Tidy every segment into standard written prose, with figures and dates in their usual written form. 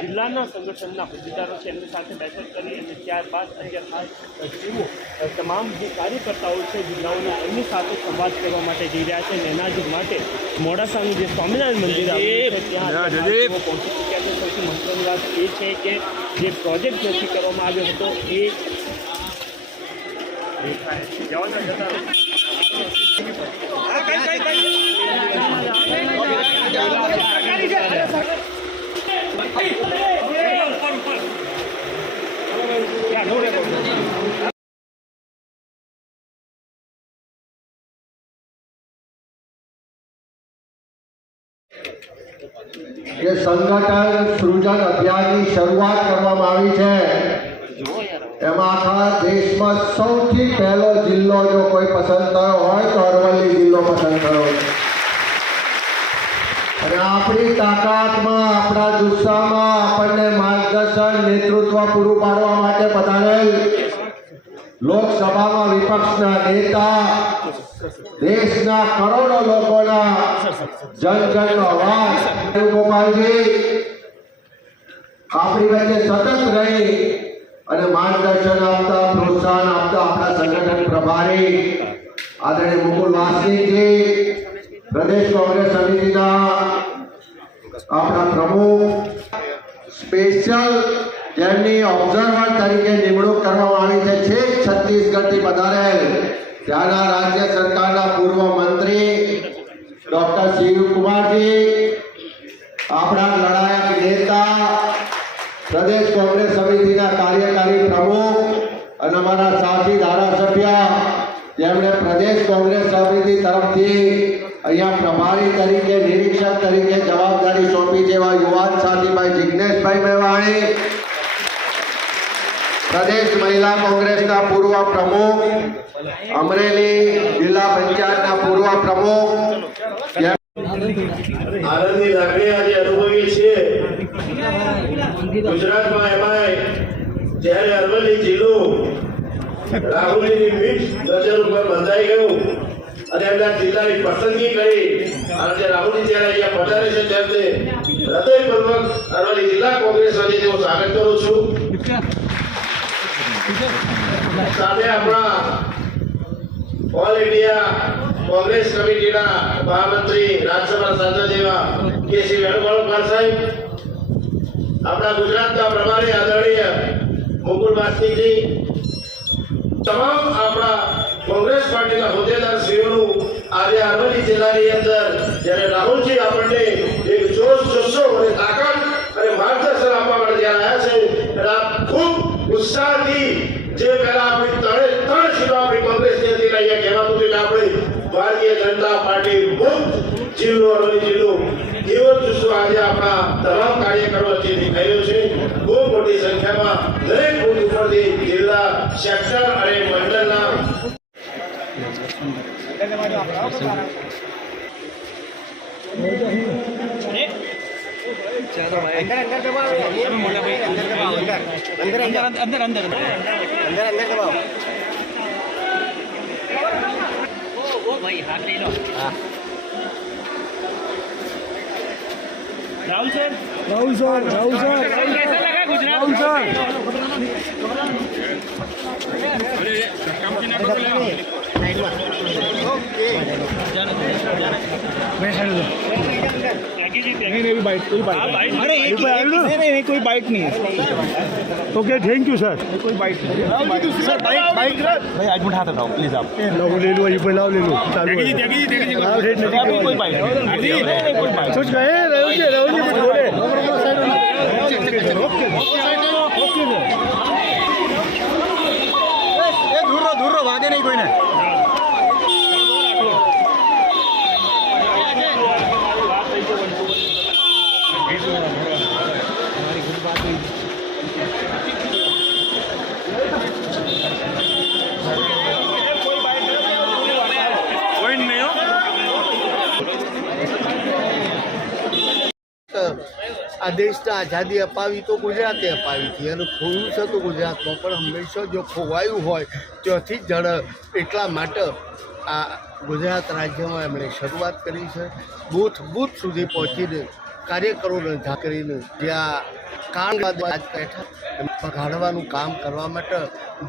જિલ્લાના સંગઠનના હોદ્દેદારો છે એમની સાથે બેઠક કરી અને ત્યારબાદ તમામ જે કાર્યકર્તાઓ છે જિલ્લાઓના એમની સાથે સંવાદ કરવા માટે જઈ રહ્યા છે અને એના જ માટે મોડાસાનું જે સ્વામિનારાયણ મંદિર આવેલું છે ત્યાં પહોંચી ચૂક્યા છે। સૌથી મહત્વની વાત એ છે કે જે પ્રોજેક્ટ નક્કી કરવામાં આવ્યો હતો એ જે સંગઠન સૃજન અભિયાનની શરૂઆત કરવામાં આવી છે એમાં આખા દેશમાં સૌથી પહેલો જિલ્લો જો કોઈ પસંદ થયો હોય તો અરવલ્લી જિલ્લો પસંદ થયો છે। અને આપણી તાકાતમાં આપણા જુસ્સામાં આપણને માર્ગદર્શન નેતૃત્વ પૂરું પાડવા માટે પધારેલ લોકસભામાં વિપક્ષના નેતા દેશના કરોડો લોકોના જનજનનો અવાજ ગોપાલજી આપણી વચ્ચે સતત રહી અને માર્ગદર્શન આપતા પ્રોત્સાહન આપતા આપણા સંગઠન પ્રભારી આદરણીય મુકુલ વાસનિકજી, પ્રદેશ કોંગ્રેસ સમિતિના આપણા પ્રમુખ, સ્પેશિયલ જેમની ઓબ્ઝર્વર તરીકે નિમણૂક કરવામાં આવી છે છેક છત્તીસગઢથી પધારેલ ત્યાંના રાજ્ય સરકારના પૂર્વ મંત્રી ડોક્ટર શિવકુમારજી, આપણા લડાયક નેતા પ્રદેશ કોંગ્રેસ સમિતિના કાર્યકારી પ્રમુખ અને અમારા સાથી ધારાસભ્ય જેમણે પ્રદેશ કોંગ્રેસ સમિતિ તરફથી અહીંયા પ્રભારી તરીકે નિરીક્ષક તરીકે જવાબદારી સોંપી જેવા યુવાન સાથીભાઈ જિગ્નેશભાઈ મેવાણી, પ્રદેશ મહિલા કોંગ્રેસના પૂર્વ પ્રમુખ, અમરેલી જિલ્લા પંચાયતના પૂર્વ પ્રમુખ, આનંદની લાગણી આજે અનુભવીએ છીએ। ગુજરાતમાં એમાંય જ્યારે અરવલ્લી જિલ્લો રાહુલની મીઠ નજર ઉપર બંધાઈ ગયું અને એમના જિલ્લાની પસંદગી કરી અને જે રાહુલજી જ્યારે અહીંયા પધારે છે તેમને હૃદયપૂર્વક અરવલ્લી જિલ્લા કોંગ્રેસ સમિતિ હું સ્વાગત કરું છું। સાથે આપણા ઓલ ઇન્ડિયા કોંગ્રેસ કમિટીના મહામંત્રી રાજ્યસભા સાંસદ એવા કેસી વેણુગોપાલ સાહેબ, આપણા ગુજરાતના પ્રભારી આદરણીય મુકુલ વાસનિકજી, તમામ આપણા કોંગ્રેસ પાર્ટીના હોદ્દેદારશ્રીઓનું આજે અરવલ્લી જિલ્લાની અંદર જ્યારે રાહુલજી આપણને એક જોશ જુસ્સો અને તાકાત અને માર્ગદર્શન આપવા માટે જ્યારે આવ્યા છે એના ખૂબ ઉત્સાહથી જે પહેલા આપણી ત્રણ સીટો આપણી કોંગ્રેસની હતી અહીંયા કહેવાતું હતું કે આપણે ભારતીય જનતા પાર્ટી મુક્ત જિલ્લો અરવલ્લી જિલ્લો એવો જુસ્સો આજે આપણા તમામ કાર્યકરો વચ્ચે દેખાયો છે। ખૂબ મોટી સંખ્યામાં દરેક બૂથ ઉપરથી જિલ્લા સેક્ટર અને મંડળના ભાઈ હાથ લઈ લો। राहुल सर कैसा लगा गुजरात? नहीं बाइट कोई बाइट नहीं कोई बाइट नहीं है। Okay thank you sir. कोई बाइट नहीं सर। बाइट भाई आज उठाता था प्लीज आप ले लो ये लाओ ले लो कोई बाइट कुछ गए राहुल जी बोले दूर रो भागे नहीं कोई ने આ દેશને આઝાદી અપાવી તો ગુજરાતે અપાવી હતી અને ખોયું છે તો ગુજરાતમાં, પણ હંમેશા જો ખોવાયું હોય ત્યાંથી જ એટલા માટે આ ગુજરાત રાજ્યમાં એમણે શરૂઆત કરી છે. બૂથ સુધી પહોંચીને કાર્યકરોને ઝાંકરીને જ્યાં કામ આજ બેઠા પગાડવાનું કામ કરવા માટે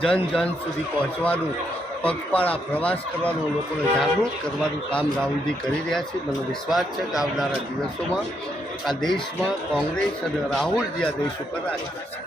જન સુધી પહોંચવાનું, પગપાળા પ્રવાસ કરવાનું, લોકોને જાગૃત કરવાનું કામ રાહુલજી કરી રહ્યા છે. મને વિશ્વાસ છે કે આવનારા દિવસોમાં આ દેશમાં કોંગ્રેસ અને રાહુલજી આ દેશ ઉપર રાજ કરશે.